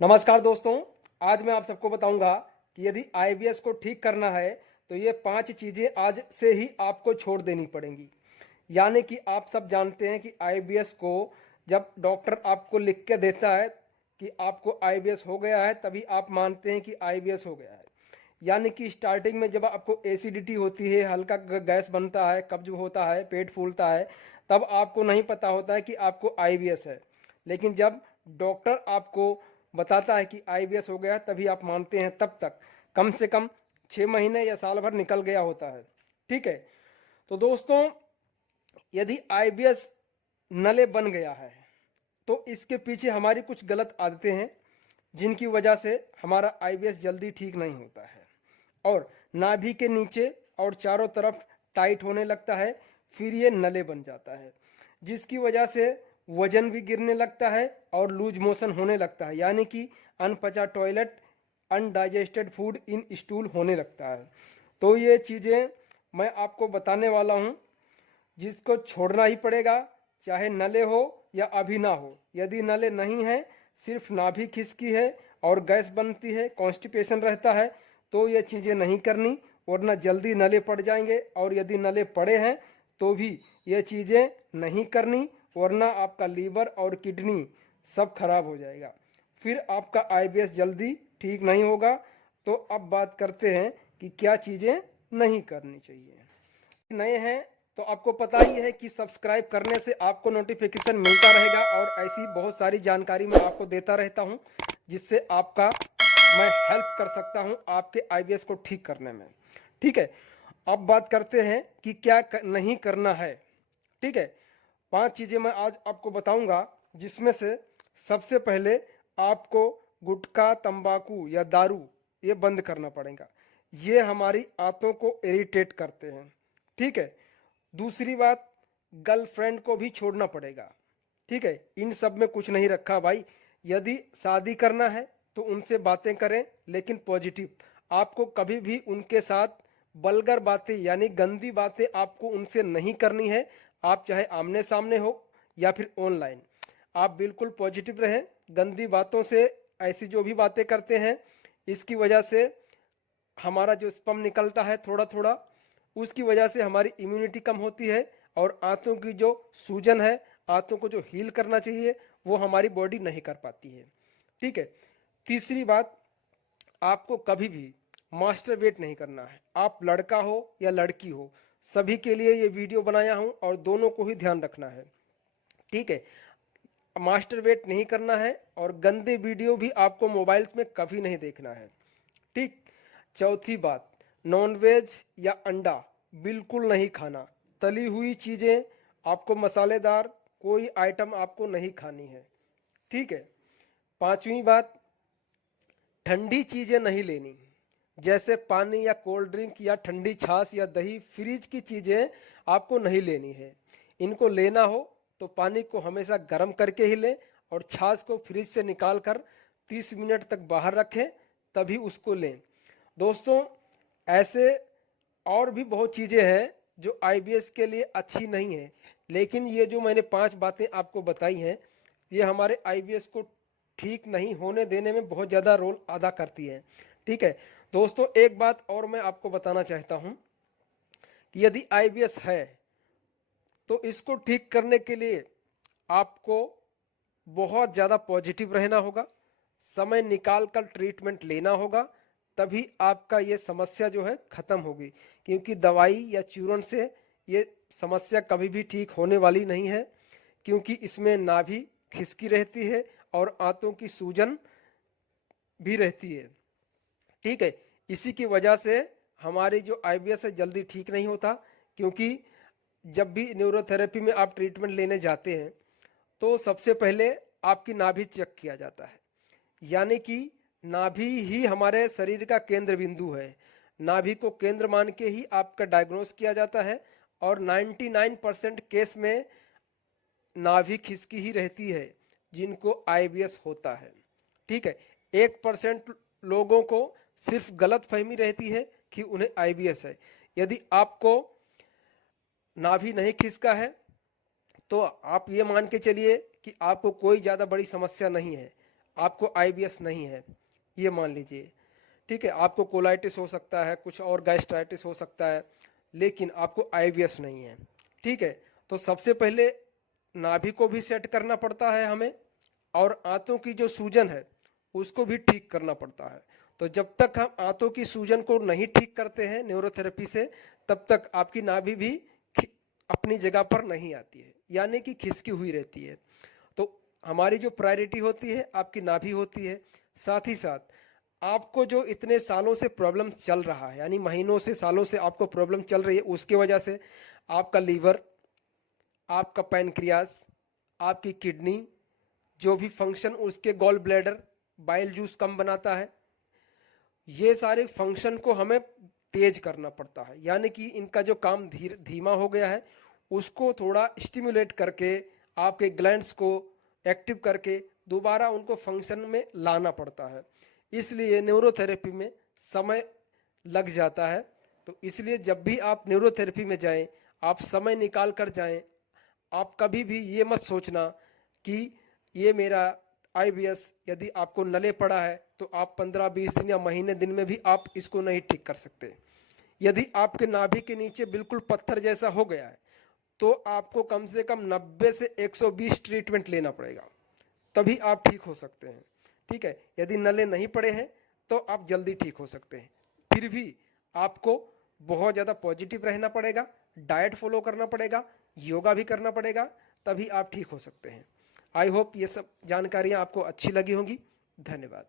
नमस्कार दोस्तों। आज मैं आप सबको बताऊंगा कि यदि आईबीएस को ठीक करना है तो ये 5 चीज़ें आज से ही आपको छोड़ देनी पड़ेंगी। यानी कि आप सब जानते हैं कि आईबीएस को जब डॉक्टर आपको लिख के देता है कि आपको आईबीएस हो गया है, तभी आप मानते हैं कि आईबीएस हो गया है। यानी कि स्टार्टिंग में जब आपको एसिडिटी होती है, हल्का गैस बनता है, कब्ज होता है, पेट फूलता है, तब आपको नहीं पता होता है कि आपको आईबीएस है। लेकिन जब डॉक्टर आपको बताता है कि आईबीएस हो गया है, तभी आप मानते हैं। तब तक कम से कम 6 महीने या साल भर निकल गया होता है। ठीक है। तो दोस्तों, यदि आईबीएस नले बन गया है तो इसके पीछे हमारी कुछ गलत आदतें हैं जिनकी वजह से हमारा आईबीएस जल्दी ठीक नहीं होता है और नाभि के नीचे और चारों तरफ टाइट होने लगता है। फिर ये नले बन जाता है जिसकी वजह से वजन भी गिरने लगता है और लूज मोशन होने लगता है, यानी कि अनपचा toilet, undigested food in stool होने लगता है। तो ये चीज़ें मैं आपको बताने वाला हूँ जिसको छोड़ना ही पड़ेगा, चाहे नले हो या अभी ना हो। यदि नले नहीं है, सिर्फ नाभि खिसकी है और गैस बनती है, कॉन्स्टिपेशन रहता है, तो ये चीज़ें नहीं करनी, वरना जल्दी नले पड़ जाएंगे। और यदि नले पड़े हैं तो भी ये चीज़ें नहीं करनी, वरना आपका लीवर और किडनी सब खराब हो जाएगा, फिर आपका आईबीएस जल्दी ठीक नहीं होगा। तो अब बात करते हैं कि क्या चीज़ें नहीं करनी चाहिए। नए हैं तो आपको पता ही है कि सब्सक्राइब करने से आपको नोटिफिकेशन मिलता रहेगा और ऐसी बहुत सारी जानकारी मैं आपको देता रहता हूं जिससे आपका मैं हेल्प कर सकता हूं आपके आईबीएस को ठीक करने में। ठीक है। अब बात करते हैं कि क्या नहीं करना है। ठीक है। 5 चीज़ें मैं आज आपको बताऊंगा जिसमें से सबसे पहले आपको गुटखा, तंबाकू या दारू ये बंद करना पड़ेगा। ये हमारी आंतों को इरिटेट करते हैं। ठीक है। दूसरी बात, गर्लफ्रेंड को भी छोड़ना पड़ेगा। ठीक है। इन सब में कुछ नहीं रखा भाई। यदि शादी करना है तो उनसे बातें करें, लेकिन पॉजिटिव। आपको कभी भी उनके साथ वल्गर बातें यानी गंदी बातें आपको उनसे नहीं करनी है। आप चाहे आमने सामने हो या फिर ऑनलाइन, आप बिल्कुल पॉजिटिव रहें। गंदी बातों से, ऐसी जो भी बातें करते हैं, इसकी वजह से हमारा जो स्पर्म निकलता है थोड़ा थोड़ा, उसकी वजह से हमारी इम्यूनिटी कम होती है और आंतों की जो सूजन है, आंतों को जो हील करना चाहिए, वो हमारी बॉडी नहीं कर पाती है। ठीक है। तीसरी बात, आपको कभी भी मास्टरबेट नहीं करना है। आप लड़का हो या लड़की हो, सभी के लिए ये वीडियो बनाया हूं और दोनों को ही ध्यान रखना है। ठीक है। मास्टरबेट नहीं करना है और गंदे वीडियो भी आपको मोबाइल्स में कभी नहीं देखना है। ठीक। चौथी बात, नॉनवेज या अंडा बिल्कुल नहीं खाना। तली हुई चीज़ें, आपको मसालेदार कोई आइटम आपको नहीं खानी है। ठीक है। पांचवी बात, ठंडी चीज़ें नहीं लेनी, जैसे पानी या कोल्ड ड्रिंक या ठंडी छाछ या दही। फ्रिज की चीज़ें आपको नहीं लेनी है। इनको लेना हो तो पानी को हमेशा गर्म करके ही लें और छाछ को फ्रिज से निकाल कर 30 मिनट तक बाहर रखें, तभी उसको लें। दोस्तों, ऐसे और भी बहुत चीज़ें हैं जो आईबीएस के लिए अच्छी नहीं है, लेकिन ये जो मैंने 5 बातें आपको बताई हैं, ये हमारे आईबीएस को ठीक नहीं होने देने में बहुत ज़्यादा रोल अदा करती है। ठीक है। दोस्तों, एक बात और मैं आपको बताना चाहता हूँ कि यदि आईबीएस है तो इसको ठीक करने के लिए आपको बहुत ज़्यादा पॉजिटिव रहना होगा, समय निकाल कर ट्रीटमेंट लेना होगा, तभी आपका ये समस्या जो है ख़त्म होगी। क्योंकि दवाई या चूर्ण से ये समस्या कभी भी ठीक होने वाली नहीं है, क्योंकि इसमें नाभि खिसकी रहती है और आंतों की सूजन भी रहती है। ठीक है। इसी की वजह से हमारी जो आईबीएस है जल्दी ठीक नहीं होता, क्योंकि जब भी न्यूरोथेरेपी में आप ट्रीटमेंट लेने जाते हैं तो सबसे पहले आपकी नाभि चेक किया जाता है। यानी कि नाभि ही हमारे शरीर का केंद्र बिंदु है। नाभि को केंद्र मान के ही आपका डायग्नोस किया जाता है और 99% केस में नाभि खिसकी ही रहती है जिनको आईबीएस होता है। ठीक है। 1% लोगों को सिर्फ गलत फहमी रहती है कि उन्हें आईबीएस है। यदि आपको नाभि नहीं खिसका है तो आप ये मान के चलिए कि आपको कोई ज़्यादा बड़ी समस्या नहीं है। आपको आईबीएस नहीं है, ये मान लीजिए, ठीक है, आपको कोलाइटिस हो सकता है, कुछ और गैस्ट्राइटिस हो सकता है, लेकिन आपको आईबीएस नहीं है, ठीक है, तो सबसे पहले नाभि को भी सेट करना पड़ता है हमें, और आंतों की जो सूजन है उसको भी ठीक करना पड़ता है। तो जब तक हम आंतों की सूजन को नहीं ठीक करते हैं न्यूरोथेरेपी से, तब तक आपकी नाभि भी अपनी जगह पर नहीं आती है, यानी कि खिसकी हुई रहती है। तो हमारी जो प्रायोरिटी होती है आपकी नाभि होती है। साथ ही साथ आपको जो इतने सालों से प्रॉब्लम चल रहा है, यानी महीनों से सालों से आपको प्रॉब्लम चल रही है, उसके वजह से आपका लीवर, आपका पैनक्रियास, आपकी किडनी, जो भी फंक्शन उसके गॉल ब्लैडर, बाइल जूस कम बनाता है, ये सारे फंक्शन को हमें तेज करना पड़ता है, यानी कि इनका जो काम धीमा हो गया है उसको थोड़ा स्टिमुलेट करके, आपके ग्लैंड्स को एक्टिव करके दोबारा उनको फंक्शन में लाना पड़ता है। इसलिए न्यूरोथेरेपी में समय लग जाता है। तो इसलिए जब भी आप न्यूरोथेरेपी में जाएं, आप समय निकाल कर जाएं। आप कभी भी ये मत सोचना कि ये मेरा आईबीएस यदि आपको नले पड़ा है तो आप 15-20 दिन या महीने दिन में भी आप इसको नहीं ठीक कर सकते। यदि आपके नाभि के नीचे बिल्कुल पत्थर जैसा हो गया है तो आपको कम से कम 90 से 120 ट्रीटमेंट लेना पड़ेगा, तभी आप ठीक हो सकते हैं, ठीक है। यदि नले नहीं पड़े हैं तो आप जल्दी ठीक हो सकते हैं। फिर भी आपको बहुत ज़्यादा पॉजिटिव रहना पड़ेगा, डाइट फॉलो करना पड़ेगा, योगा भी करना पड़ेगा, तभी आप ठीक हो सकते हैं। आई होप ये सब जानकारियाँ आपको अच्छी लगी होंगी। धन्यवाद।